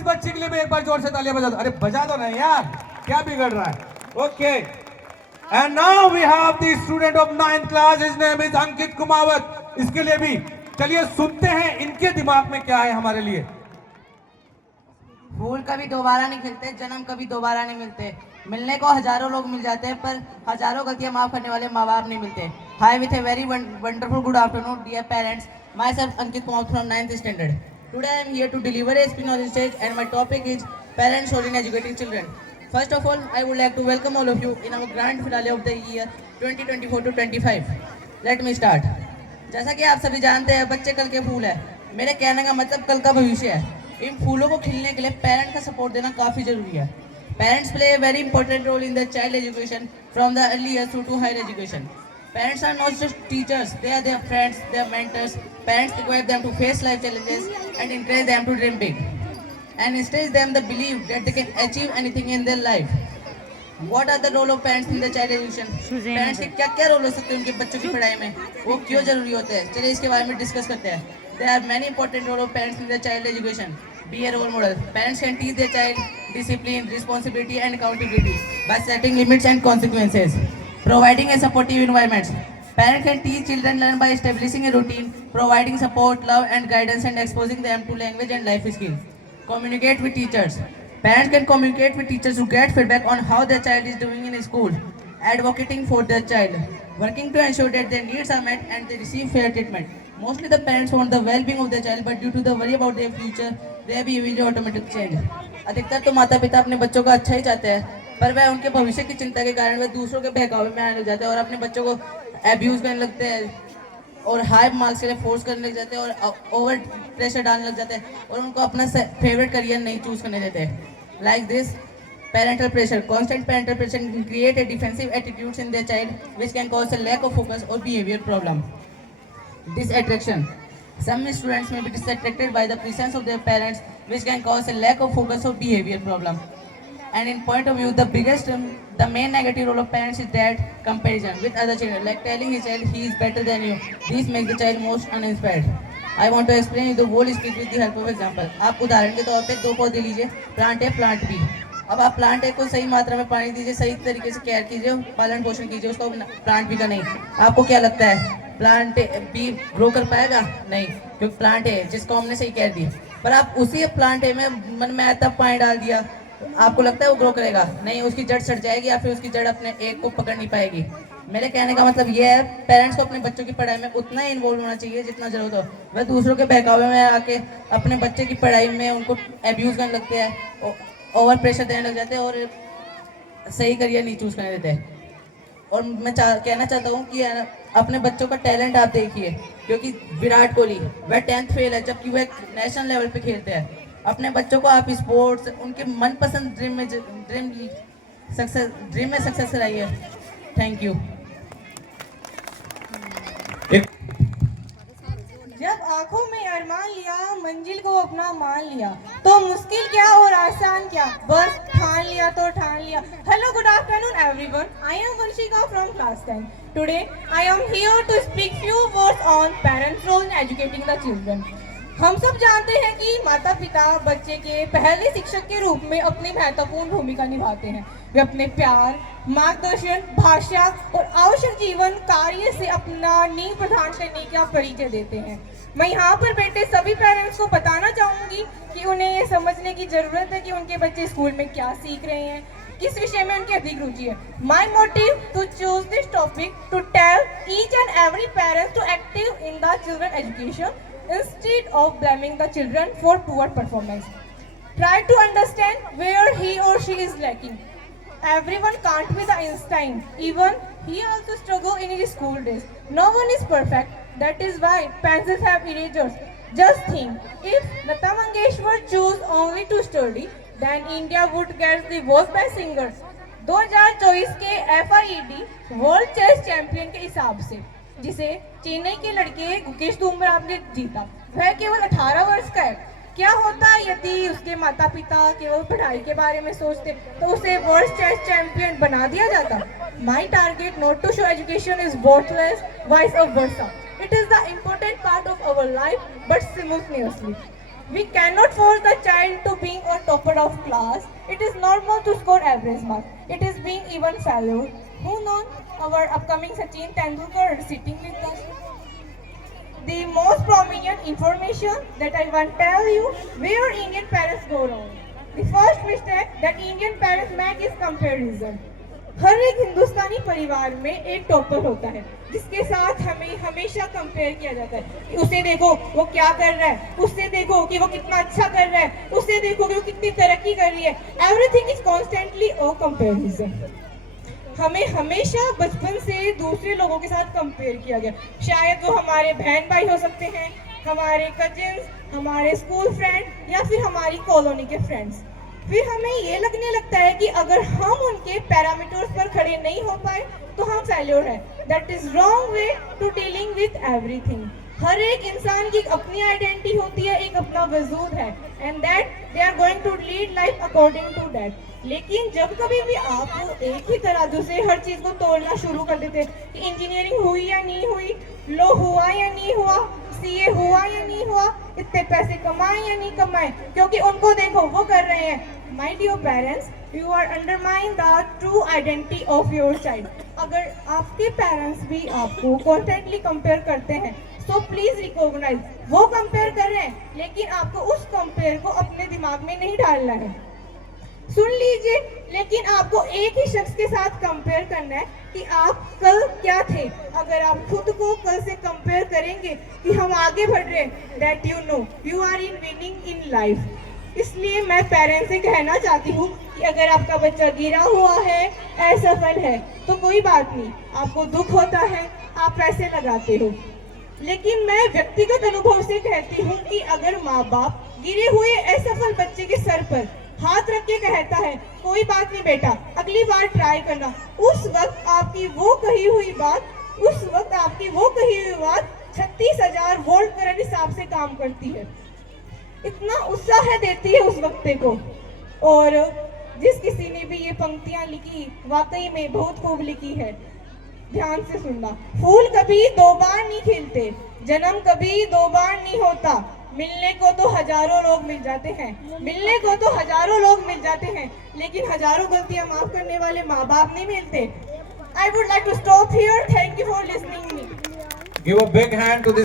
इस बच्ची के लिए भी एक बार जोर से तालियां बजा दो। अरे बजा दो ना यार, क्या बिगड़ रहा है। Okay, and now we have the student of 9th class, his name is Ankit Kumawat. इसके लिए भी चलिए सुनते हैं इनके दिमाग में क्या है हमारे लिए। फूल कभी दोबारा नहीं खिलते, जन्म कभी दोबारा नहीं मिलते। मिलने को हजारों लोग मिल जाते हैं, पर हजारों गलतियां माफ करने वाले माँ बाप नहीं मिलते। Hi with a very wonderful good afternoon dear parents, myself Ankit Kumar from 9th standard. Today I am here to deliver a speech on the stage and my topic is parents role in educating children. First of all, I would like to welcome all of you in our grand finale of the year 2024 to 25. Let me start. जैसा कि आप सभी जानते हैं, बच्चे कल के फूल है। मेरे कहने का मतलब कल का भविष्य है। इन फूलों को खिलने के लिए पेरेंट्स का सपोर्ट देना काफ़ी जरूरी है। Parents play a very important role in the child education from the early years through to higher education. Parents are not just teachers, they are their friends, their mentors. Parents equip them to face life challenges and encourage them to dream big and instill them the belief that they can achieve anything in their life. What are the role of parents in the child education? Parents के क्या क्या role हो सकते हैं उनके बच्चों की पढ़ाई में, वो क्यों जरूरी होते हैं, चलिए इसके बारे में डिस्कस करते हैं। There are many important role of parents in the child education. Be a role model. Parents can teach their child discipline, responsibility and accountability by setting limits and consequences. Providing a supportive environment. Parents can teach children learn by establishing a routine, providing support, love and guidance and exposing them to language and life skills. Communicate with teachers. Parents can communicate with teachers to get feedback on how their child is doing in school. Advocating for their child. Working to ensure that their needs are met and they receive fair treatment. Mostly the parents want the well-being of their child, but due to the worry about their future, their behavior automatically change. अधिकतर तो माता पिता अपने बच्चों का अच्छा ही चाहते हैं, पर वह उनके भविष्य की चिंता के कारण वे दूसरों के बहकावे में आने लग जाते हैं और अपने बच्चों को एब्यूज करने लगते हैं और हाई मार्क्स के लिए फोर्स करने लग जाते हैं और ओवर प्रेशर डालने लग जाते हैं और उनको अपना फेवरेट करियर नहीं चूज करने देते। Like this parental pressure, constant parental pressure can create a defensive attitudes in their child, which can cause a lack of focus or behavior problem. Disattraction. Some students may be disattracted by the presence of their parents, which can cause a lack of focus or behavior problem. And in point of view, the main negative role of parents is that comparison with other children, like telling a child he is better than you. This makes the child most uninspired. I want to explain you the whole speech with the help of example. आप उदाहरण के तौर पे दो पौधे लीजिए, plant A plant B. अब आप प्लांट ए को सही मात्रा में पानी दीजिए, सही तरीके से केयर कीजिए, पालन पोषण कीजिए उसको, प्लांट बी का नहीं। आपको क्या लगता है प्लांट बी ग्रो कर पाएगा? नहीं, क्योंकि प्लांट ए जिसको हमने सही केयर दी। पर आप उसी प्लांट ए में मन में आता पानी डाल दिया, आपको लगता है वो ग्रो करेगा? नहीं, उसकी जड़ सड़ जाएगी या फिर उसकी जड़ अपने एक को पकड़ नहीं पाएगी। मेरे कहने का मतलब ये है, पेरेंट्स को अपने बच्चों की पढ़ाई में उतना ही इन्वॉल्व होना चाहिए जितना जरूरत हो। वह दूसरों के बहकावे में आके अपने बच्चे की पढ़ाई में उनको एब्यूज करने लगते हैं, ओवर प्रेशर देने लग जाते हैं और सही करियर नहीं चूज करने देते। और मैं कहना चाहता हूँ कि अपने बच्चों का टैलेंट आप देखिए, क्योंकि विराट कोहली वह 10th फेल है जबकि वह नेशनल लेवल पे खेलते हैं। अपने बच्चों को आप स्पोर्ट्स उनके मनपसंद ड्रीम में सक्सेस कराइए। Thank you. जब आंखों में अरमान लिया, मंजिल को अपना मान लिया, तो मुश्किल क्या और आसान क्या, बस ठान लिया तो ठान लिया। Hello, good afternoon everyone. I am Vanshika from class 10. Today I am here to speak few words on parents' role in educating the children. हम सब जानते हैं कि माता पिता बच्चे के पहले शिक्षक के रूप में अपनी महत्वपूर्ण भूमिका निभाते हैं। वे अपने प्यार, मार्गदर्शन, भाषा और आवश्यक जीवन कार्य से अपना नींव प्रदान करने का परिचय देते हैं। मैं यहाँ पर बैठे सभी पेरेंट्स को बताना चाहूँगी कि उन्हें ये समझने की जरूरत है कि उनके बच्चे स्कूल में क्या सीख रहे हैं, किस विषय में उनकी अधिक रुचि है। My motive to choose this topic to tell each and every parents to active in the children education instead of blaming the children for poor performance. Try to understand where he or she is lacking. Everyone can't be the Einstein. Even he also struggle in his school days. No one is perfect. That is why pencils have erasers. Just think, if Lata Mangeshwar choose only to study, then India would get the world's best singers. 2024 के FIED world chess champion के हिसाब से जिसे चेन्नई के लड़के गुकेश धूमराव ने जीता, वह केवल 18 वर्ष का है। क्या होता यदि उसके माता पिता केवल पढ़ाई के बारे में सोचते तो उसे वर्ल्ड चेस चैंपियन बना दिया जाता। My target not to show education is worthless, vice versa. It is the important part of our life but simultaneously We cannot force the child to being a topper of class. It is normal to score average marks. It is being even valued. Who knows? Our upcoming Sachin Tendulkar sitting with us. The most prominent information that I want to tell you where Indian parents go wrong. The first mistake that Indian parents make is comparison. हर एक हिंदुस्तानी परिवार में एक topper होता है जिसके साथ हमें हमेशा कंपेयर किया जाता है। उसे देखो वो क्या कर रहा है, उससे देखो कि वो कितना अच्छा कर रहा है, उससे देखो कि वो कितनी तरक्की कर रही है। एवरीथिंग इज कॉन्स्टेंटली ओ कंपेरिजन। हमें हमेशा बचपन से दूसरे लोगों के साथ कंपेयर किया गया। शायद वो हमारे बहन भाई हो सकते हैं, हमारे कजिन्स, हमारे स्कूल फ्रेंड या फिर हमारी कॉलोनी के फ्रेंड्स। फिर हमें ये लगने लगता है कि अगर हम उनके पैरामीटर्स पर खड़े नहीं हो पाए तो हम फेल्योर है। That is wrong way to dealing with everything. हर एक इंसान की अपनी आइडेंटिटी होती है, एक अपना वजूद है, and that they are going to lead life according to that. लेकिन जब कभी भी आप एक ही तराजू से हर चीज को तोड़ना शुरू कर देते कि इंजीनियरिंग हुई या नहीं हुई, लॉ हुआ या नहीं हुआ, सीए हुआ या नहीं हुआ, इतने पैसे कमाए या नहीं कमाए, क्योंकि उनको देखो वो कर रहे हैं। My dear parents, you are undermine the true identity of your child. अगर आपके पेरेंट्स भी आपको कॉन्स्टेंटली कंपेयर करते हैं तो प्लीज रिकॉग्नाइज वो कंपेयर कर रहे हैं, लेकिन आपको उस कंपेयर को अपने दिमाग में नहीं डालना है। सुन लीजिए, लेकिन आपको एक ही शख्स के साथ कंपेयर करना है कि आप कल क्या थे। अगर आप खुद को कल से कंपेयर करेंगे कि हम आगे बढ़ रहे हैं, that you know you are in winning in life. इसलिए मैं पेरेंट्स से कहना चाहती हूँ कि अगर आपका बच्चा गिरा हुआ है, असफल है, तो कोई बात नहीं, आपको दुख होता है, आप पैसे लगाते हो। लेकिन मैं व्यक्तिगत अनुभव से कहती हूँ कि अगर माँ बाप गिरे हुए असफल बच्चे के सर पर हाथ रख के कहता है कोई बात नहीं बेटा, अगली बार ट्राई करना, उस वक्त आपकी वो कही हुई बात 36,000 वोल्ट करंट हिसाब से काम करती है। इतना उत्साह देती है उस वक्ते को। और जिस किसी ने भी ये पंक्तियां लिखी, वाकई में बहुत खूब लिखी है। ध्यान से सुनना। फूल कभी दो बार नहीं खिलते, जन्म कभी दो बार नहीं होता, मिलने को तो हजारों लोग मिल जाते हैं, लेकिन हजारों गलतियां माफ करने वाले माँ बाप नहीं मिलते। I would like to stop here. Thank you for listening me. Give a big hand to this